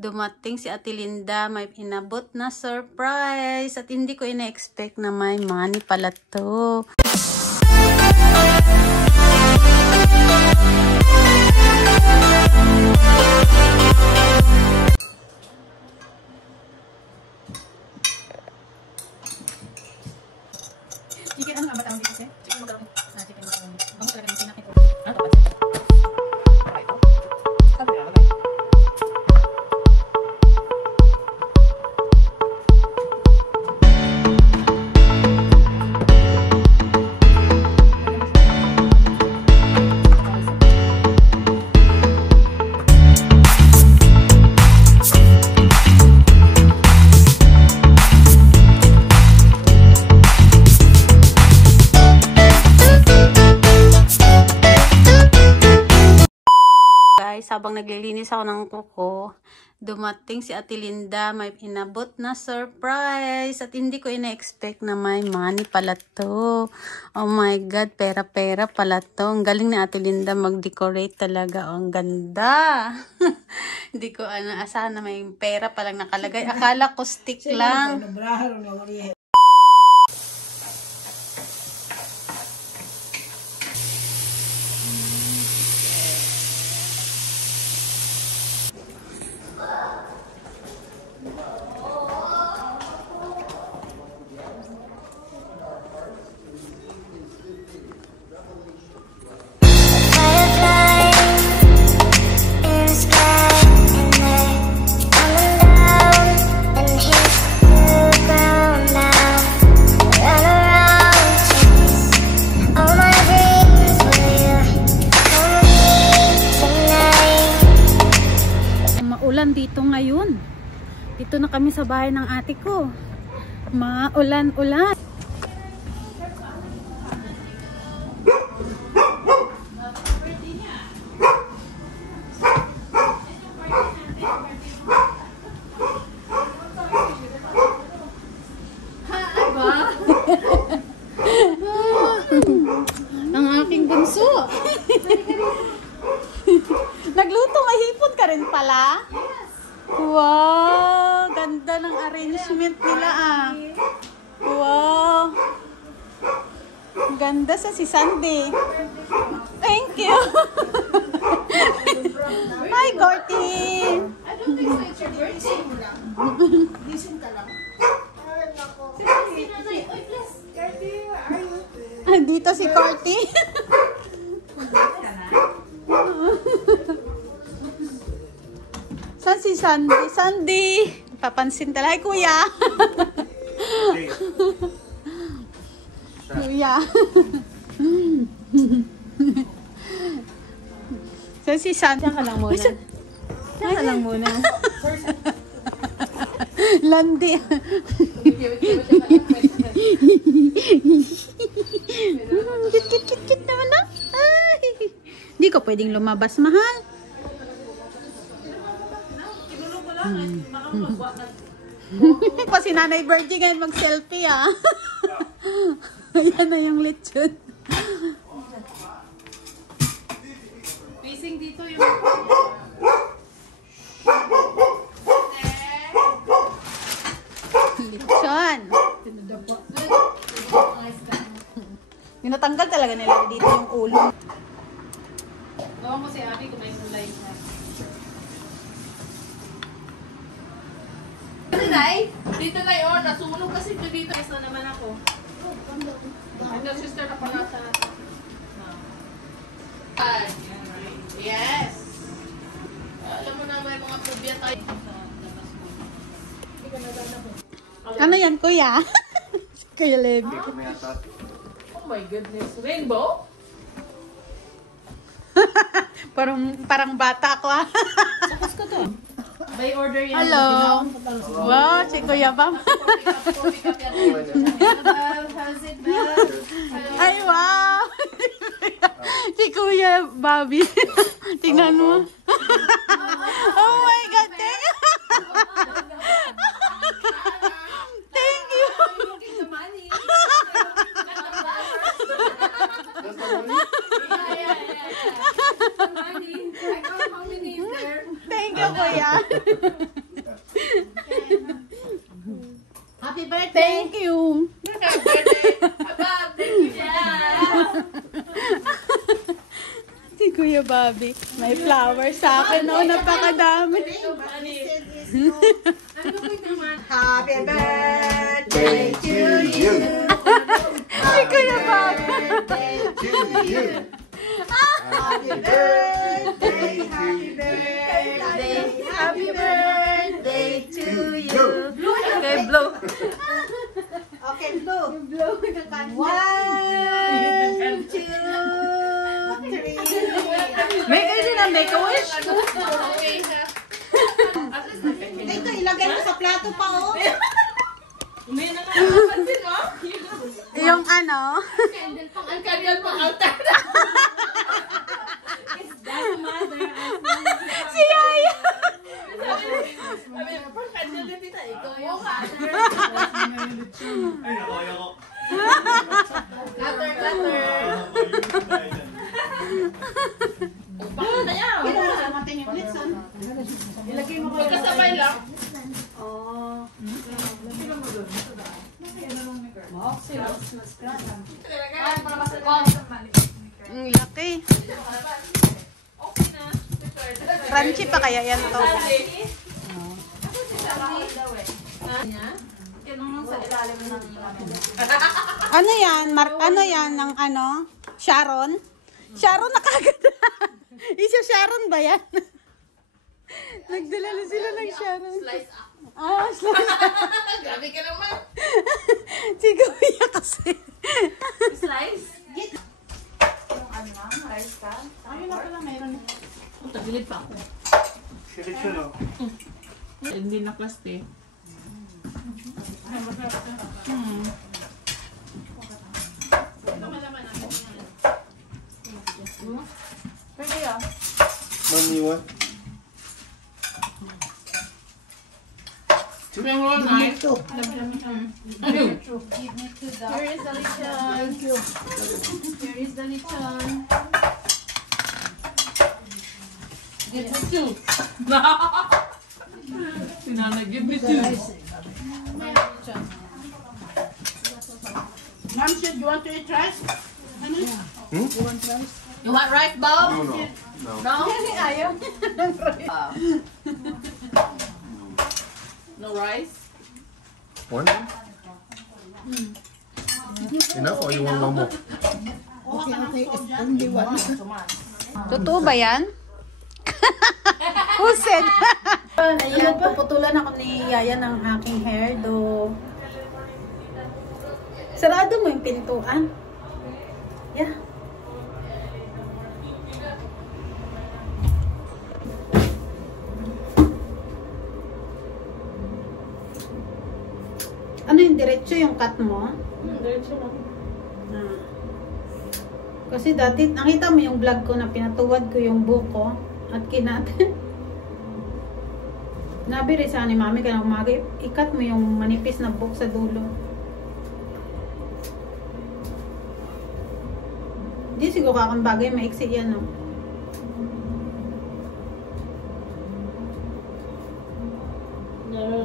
Dumating si Ate Linda, may inabot na surprise at hindi ko ina-expect na may money pala to. Chicken ano ang batang dito kasi? Chicken macaroni. Chicken macaroni. Bango talaga ng pinakit ko. Ano to? Habang naglilinis ako ng kuko, dumating si Ate Linda, may inabot na surprise at hindi ko ina-expect na may money pala to. Oh my God, pera-pera pala to. Ang galing ni Ate Linda mag-decorate talaga. Oh, ang ganda. Hindi ko asahan na may pera palang nakalagay. Akala ko stick lang. Maulan dito ngayon. Dito na kami sa bahay ng ate ko. Maulan-ulan. Ang aking bunso. Nagluto, may hipon ka rin pala? Yes. Wow, ganda ng arrangement nila ah. Wow. Ganda sa si Sandy. Thank you. Hi, Gorty. I don't think so. It's your birthday mo lang. Gising ka lang. Si Nanay. Oy, please. Gorty, where are you? Dito si Gorty. Saan si Sandy? Sandy! Papansin talaga. Hi, Kuya! Kuya! Saan si Sandy? Diyan ka lang muna. Diyan ka lang muna. Landi! Kit naman na! Hindi ko pwedeng lumabas, mahal. Pa si Nanay Virgie ngayon mag-selfie ah. Ayan na yung lechon. Facing dito yung... Lechon. Minatanggal talaga nila dito yung ulo. Gawa mo si Abby kung may kulay na. Dito na yun, nasunog kasi dito. Yes na naman ako. Hanggang sister na pala sa... Yes! Alam mo na may mga phobia tayo. Ano yan, Kuya? Kuya Levi. Oh my goodness. Rainbow? parang bata ko ah. Sakas ko to. By order yan. Hello. Wow, si Kuya Bam. How's it, Belle? Ay, wow. Si Kuya Bobby. Tingnan mo. Oh my God, thank you. Thank you. Thank you, Kuya. Happy birthday! Thank you. Si Kuya Bobby. May flowers sa akin. Oh, napakadami. Happy birthday to you! Si Kuya Bobby. To you! Happy birthday! Happy birthday! Happy birthday to you! Okay, blow. Okay, blue. Blue. 1, 2, 3. Make kayo din ang make-a-wish. Ito, ilagay mo sa plato pa, oh. Yung ano? Ang kanyang pang-altar. Si Yaya. Sabi niya, pang kanyang din kita. Ikaw yung father. Ay, nakaya ko. Cutter. Bakit na yan? Ilagay mo kayo. Magkasabay lang. Oh. Ang laki. Crunchy pa kaya yan to. Ano yan? Ano yan? Ng ano? Sharon? Sharon na kagad. Isa Sharon ba yan? Nagdala na sila ng Sharon. Slice up. Ah, slice. Grabe ka naman. Si Kuya kasi. Slice? Yung ano na, rice ka? Ayun na pala, mayroon. Tagilid pa ako. Sirit siya, no? Hindi na plaste. Pwede yan. Ma'am, you want? Spring roll night. Ito. Here is the lechon. Thank you. Here is the lechon. Give me two. Sinana, give me two. Mom said, you want to eat rice? Ano? Hmm? You want rice, Bob? No, no. No. No? Ayaw. No rice? One? Enough or you want one more? Okay. It's only one. Totoo ba yan? Who said? Ayan, puputulan ako ni Yaya ng aking hair do. Sarado mo yung pintuan. Yeah. Ano yung diretso yung cut mo? Diretso lang. Ah. Kasi dati, nakita mo yung vlog ko na pinatuwad ko yung buko at kinat. Nabiri sa ni mami ka na umaga, ikat mo yung manipis na buhok sa dulo. Di siguro kakang bagay, maiksi yan, no?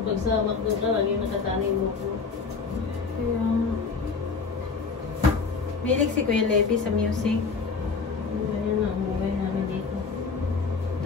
Pag sa McDo ka, lagi nakatanin mo ko. Kaya... Mahilig si Kuya Levi sa music. Ganyan na ang buhay namin dito.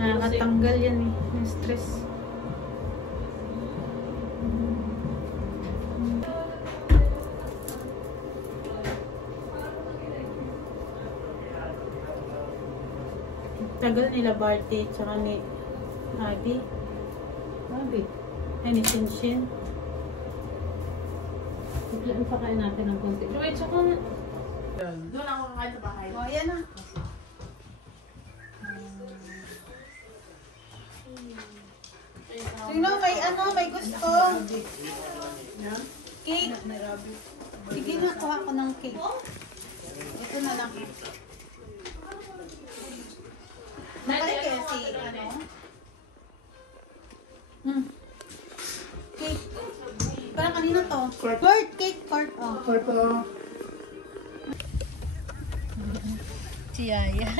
Nakakatanggal yan eh, yung stress. Tagal nila Barty tsaka ni Abby. Sabi, Ay, ni Shinshin. biglaan pa kain natin ng konti. Wait, tsaka na. Doon ako kakain sa bahay. O, ayan na. Sino may ano, may gusto? Cake. Sige nga, kuha ko ng cake. Ito na lang. Nakalik kaya si ano? Cake. Parang kanina to. Court cake, court. Oh. Si Yaya.